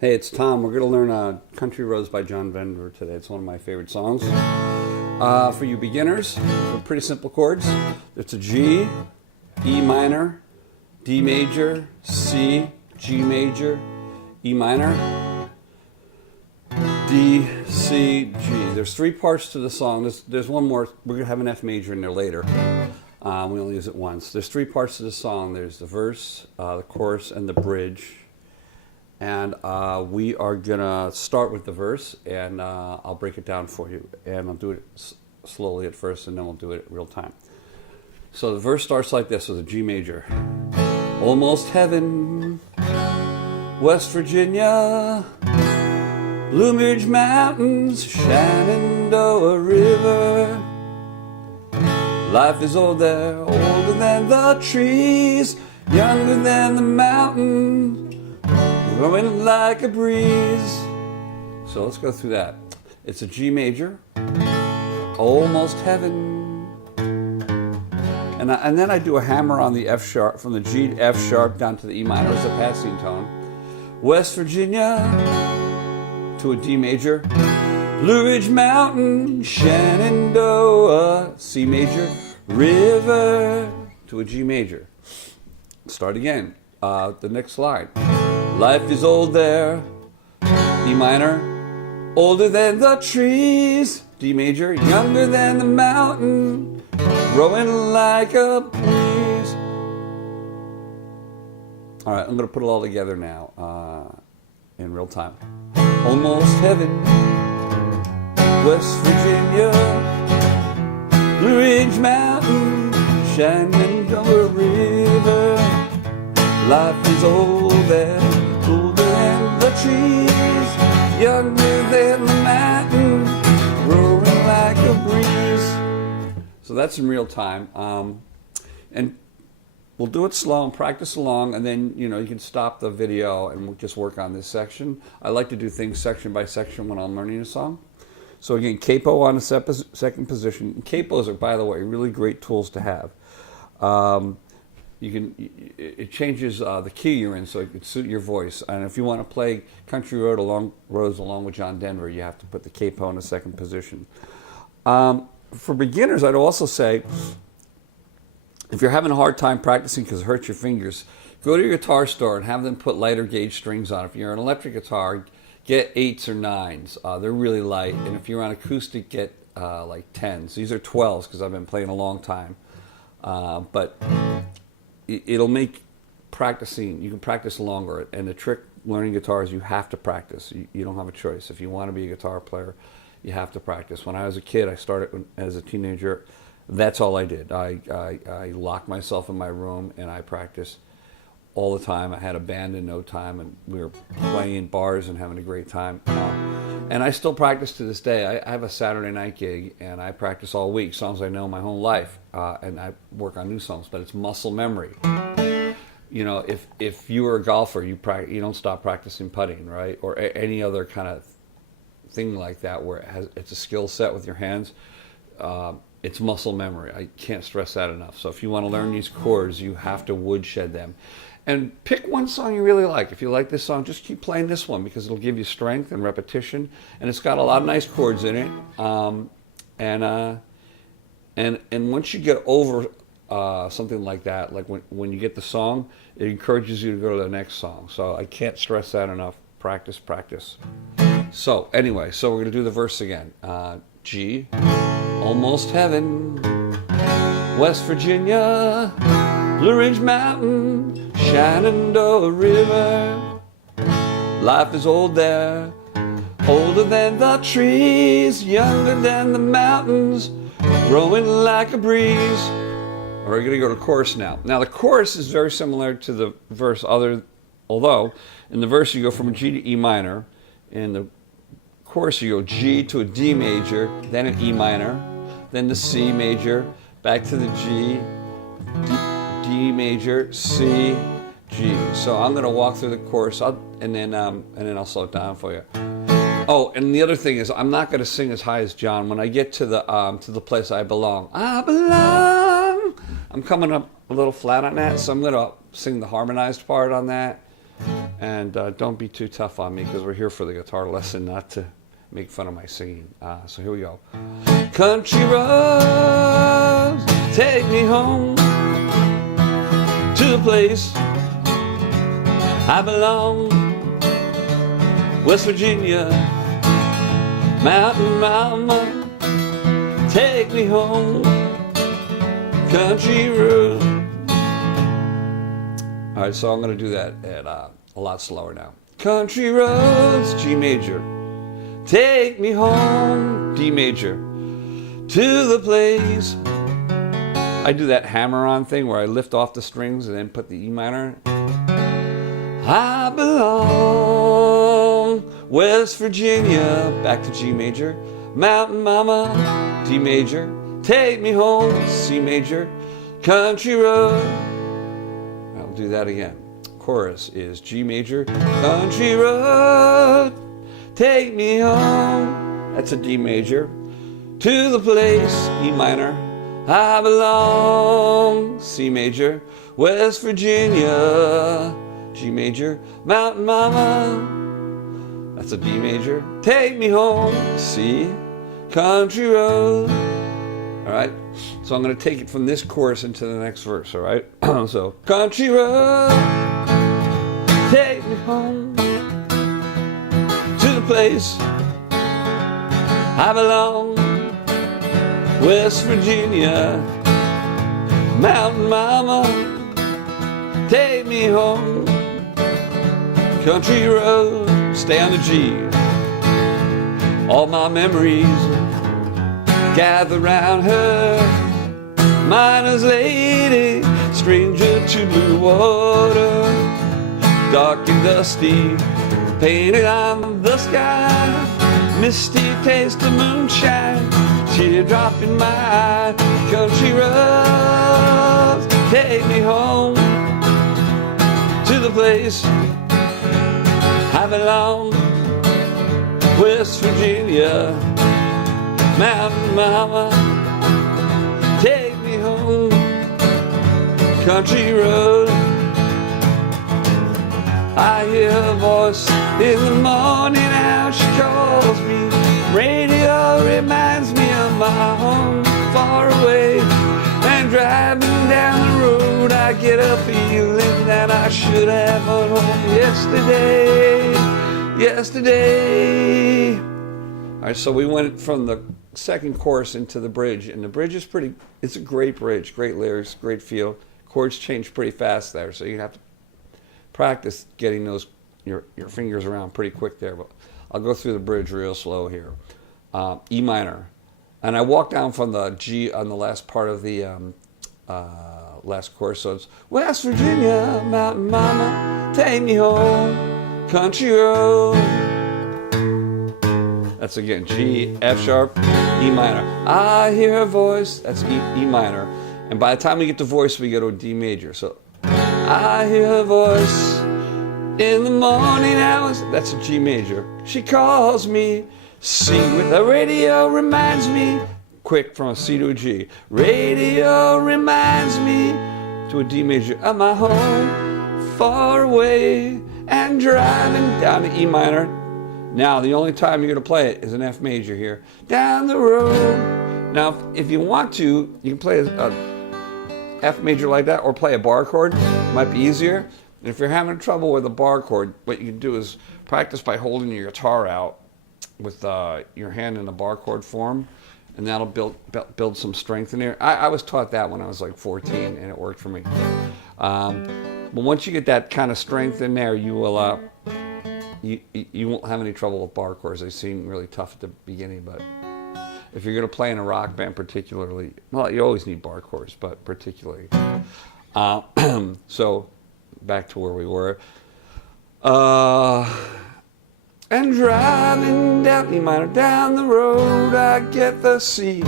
Hey, it's Tom. We're going to learn Country Roads by John Denver today. It's one of my favorite songs. For you beginners, they're pretty simple chords. It's a G, E minor, D major, C, G major, E minor, D, C, G. There's three parts to the song. There's one more. We're going to have an F major in there later. We only use it once. There's three parts to the song. There's the verse, the chorus, and the bridge. And we are going to start with the verse, and I'll break it down for you. And I'll do it slowly at first, and then we'll do it in real time. So the verse starts like this with a G major. Almost heaven, West Virginia, Blue Ridge Mountains, Shenandoah River. Life is old there, older than the trees, younger than the mountains, growing like a breeze. So let's go through that. It's a G major, almost heaven. And then I do a hammer on the F sharp, from the G to F sharp down to the E minor as a passing tone. West Virginia to a D major, Blue Ridge Mountain, Shenandoah, C major, River to a G major. Start again. The next line. Life is old there, E minor, older than the trees, D major, younger than the mountain, growing like a breeze. All right, I'm going to put it all together now in real time. Almost heaven, West Virginia, Blue Ridge Mountain, Shenandoah River. Life is old there, older than the trees, younger than the mountain, growing like a breeze. So that's in real time. And we'll do it slow and practice along, and then you can stop the video and we'll just work on this section. I like to do things section by section when I'm learning a song. So again, capo on the second position. Capos are, by the way, really great tools to have. It changes the key you're in so it can suit your voice. And if you want to play Country Roads along with John Denver, you have to put the capo in the second position. For beginners, I'd also say, if you're having a hard time practicing because it hurts your fingers, go to your guitar store and have them put lighter gauge strings on. If you're an electric guitar, get 8s or 9s. They're really light. And if you're on acoustic, get like 10s. These are 12s because I've been playing a long time. But it'll make practicing, you can practice longer. And the trick learning guitar is you have to practice. You don't have a choice. If you want to be a guitar player, you have to practice. When I was a kid, I started as a teenager. That's all I did. I locked myself in my room and I practiced all the time. I had a band in no time, and we were playing in bars and having a great time. And I still practice to this day. I have a Saturday night gig, and I practice all week, songs I know my whole life, and I work on new songs, but it's muscle memory. If you were a golfer, you don't stop practicing putting, right? Or any other kind of thing like that where it's a skill set with your hands. It's muscle memory. I can't stress that enough. So if you want to learn these chords, you have to woodshed them. And pick one song you really like. If you like this song, just keep playing this one because it'll give you strength and repetition. And it's got a lot of nice chords in it. And once you get over something like that, like when you get the song, it encourages you to go to the next song. So I can't stress that enough. Practice, practice. So anyway, so we're going to do the verse again. G, almost heaven, West Virginia, Blue Ridge Mountain, Shenandoah River. Life is old there, older than the trees, younger than the mountains, growing like a breeze. We're going to go to chorus now. Now the chorus is very similar to the verse, although in the verse you go from a G to E minor. In the chorus you go G to a D major, then an E minor, then the C major, back to the G, D major, C, G. So I'm going to walk through the chorus, and then I'll slow it down for you. Oh, and the other thing is, I'm not going to sing as high as John. When I get to the place I belong, I'm coming up a little flat on that, so I'm going to sing the harmonized part on that. And don't be too tough on me, because we're here for the guitar lesson, not to make fun of my singing. So here we go. Country roads, take me home to the place I belong. West Virginia, mountain mama, take me home. Country road. All right, so I'm going to do that at a lot slower now. Country roads, G major, take me home, D major, to the place. I do that hammer-on thing where I lift off the strings and then put the E minor. I belong, West Virginia, back to G major, mountain mama, D major, take me home, C major, country road. I'll do that again. Chorus is G major, country road, take me home, that's a D major, to the place, E minor, I belong, C major, West Virginia, G major, mountain mama, that's a D major, take me home, C, country road. All right, so I'm going to take it from this chorus into the next verse, all right? So, country road, take me home to the place I belong, West Virginia, mountain mama, take me home, country road, stay on the G. All my memories gather round her, miner's lady, stranger to blue water, dark and dusty, painted on the sky, misty taste of moonshine, teardrop in my eye, country roads, take me home to the place I belong, West Virginia, mountain mama, take me home, country road. I hear her voice in the morning, how she calls me. Radio reminds me of my home far away. And driving down the road, I get a feeling that I should have gone home yesterday. All right, so we went from the second chorus into the bridge, and the bridge is it's a great bridge, great lyrics, great feel. Chords change pretty fast there, so you have to practice getting your fingers around pretty quick there. But I'll go through the bridge real slow here. E minor, and I walk down from the G on the last part of the last chorus. So it's West Virginia, mountain mama, take me home, country road. That's again G, F sharp, E minor. I hear her voice. That's E minor. And by the time we get to voice, we go to D major. So I hear her voice in the morning hours. That's a G major. She calls me. C with the radio reminds me. Quick from a C to a G. Radio reminds me to a D major of my home far away, and driving down to E minor. Now the only time you're going to play it is an F major here. Down the road. Now if you want to, you can play a F major like that, or play a bar chord. It might be easier. And if you're having trouble with a bar chord, what you can do is practice by holding your guitar out with your hand in the bar chord form, and that'll build some strength in there. I was taught that when I was like 14, and it worked for me. But once you get that kind of strength in there, you will you won't have any trouble with bar chords. They seem really tough at the beginning, but if you're going to play in a rock band particularly, well, you always need bar chords, but particularly. So back to where we were. And driving down E minor, down the road, I get the C,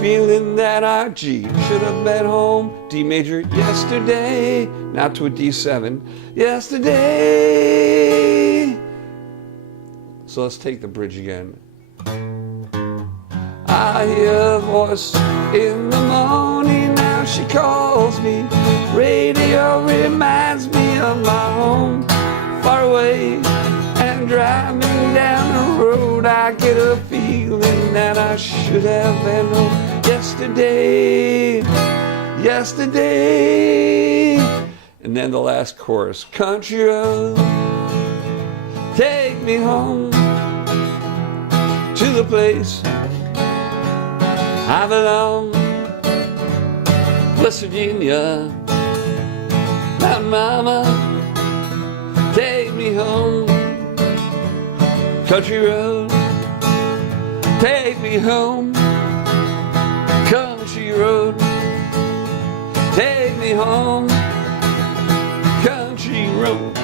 feeling that I G should have been home. D major yesterday, now to a D7, yesterday. So let's take the bridge again. I hear a voice in the morning, now she calls me. Radio reminds me of my home far away. away and driving down the road, I get a feeling that I should have handled yesterday, yesterday. And then the last chorus, country road, take me home to the place I belong, West Virginia. Mountain mama, take me home, country road, take me home, country road, take me home, country road.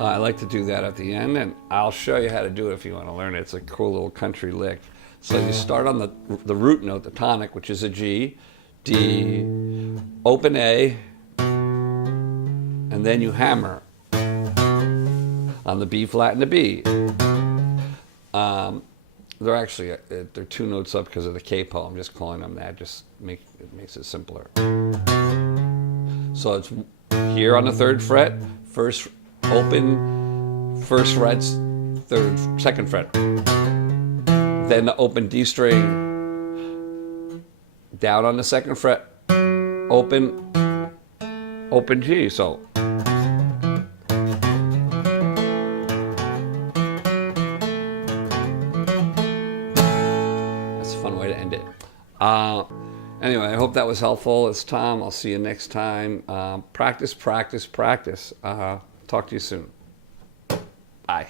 I like to do that at the end, and I'll show you how to do it if you want to learn it. It's a cool little country lick. So you start on the root note, the tonic, which is a G, D, open A, and then you hammer on the B flat and the B. They're actually they're two notes up because of the capo. I'm just calling them that. It makes it simpler. So it's here on the 3rd fret, first open, first frets, second fret. Then the open D string down on the 2nd fret, open G. So that's a fun way to end it. Anyway, I hope that was helpful. It's Tom. I'll see you next time. Practice, practice, practice. Talk to you soon. Bye.